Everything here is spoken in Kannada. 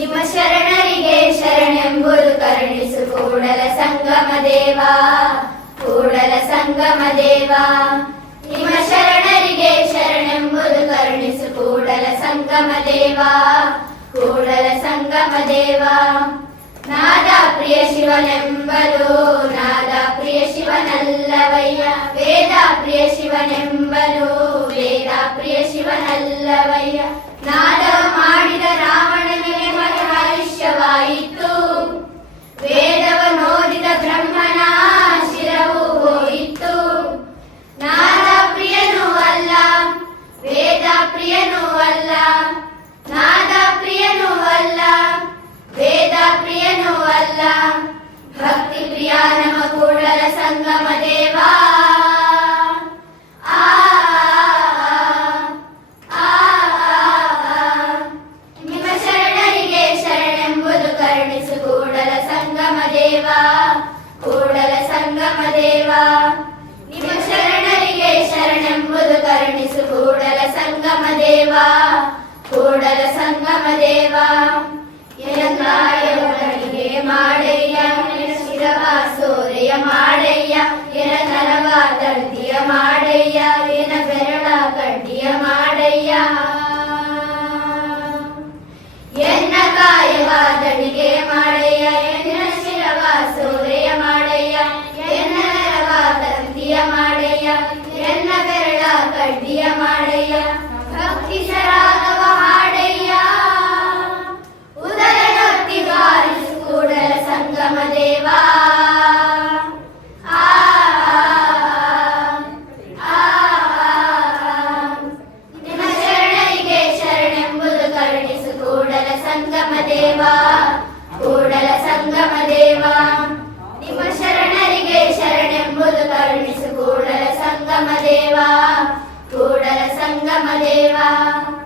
ನಿಮ್ಮ ಶರಣರಿಗೆ ಶರಣೆಂಬುದು ಕರುಣಿಸು ಕೂಡಲ ಸಂಗಮ ದೇವ, ಕೂಡಲ ಸಂಗಮ ದೇವ. ನಿಮ್ಮ ಶರಣರಿಗೆ ಶರಣೆಂಬುದು ಕರುಣಿಸು ಕೂಡಲ ಸಂಗಮ ದೇವ, ಕೂಡಲ ಸಂಗಮ ದೇವ. ನಾದ ಪ್ರಿಯ ಶಿವನೆಂಬಲು, ನಾದ ಪ್ರಿಯ ಶಿವನಲ್ಲವಯ್ಯ. ವೇದ ಪ್ರಿಯ ಶಿವನೆಂಬಲು, ವೇದ ಪ್ರಿಯ ಶಿವನಲ್ಲವಯ್ಯ. ನಾದ ಮಾಡಿದ ಅಲ್ಲ. ನಾದ ಅಲ್ಲ. ವೇದ ಪ್ರಿಯನೂ ಅಲ್ಲ ಭಕ್ತಿ ಪ್ರಿಯ ನಮ ಕೂಡಲ ಸಂಗಮ ದೇವಾ. ಸಂಗಮ ದೇವ. ಕೂಡಲ ಸಂಗಮ ದೇವ. ಎನಗಾಯಗಳಿಗೆ ಮಾಡಯ್ಯ ಶಿರವಾಸೋರೆಯ ಶಿರವ ಮಾಡಯ್ಯ ಎನ ನರವ ಮಾಡಯ್ಯ, ಎನ ಬೆರಳ ಕಡ್ಡಿಯ ಮಾಡಯ್ಯ. ಎನ್ನ ಕಾಯವಾದಡಿಗೆ ಮಾಡಯ್ಯ, ಎನ್ನ ಶಿರವಾಸೋರೆಯ ಮಾಡಯ್ಯ, ಎನ್ನ ನರವಾದಂತಿಯ ಮಾಡಯ್ಯ, ಎನ್ನ ಬೆರಳ ಕಡ್ಡಿಯ ಮಾಡಯ್ಯ. ಭಕ್ತಿ ಸರಾಗವ ಸಂಗಮ ದೇವ ಕೂಡಲ ಸಂಗಮ ದೇವ ನಿಮ್ಮ ಶರಣರಿಗೆ ಶರಣೆಂಬುದು ಕರುಣಿಸು ಕೂಡಲ ಸಂಗಮ ದೇವ ಕೂಡಲ ಸಂಗಮ ದೇವ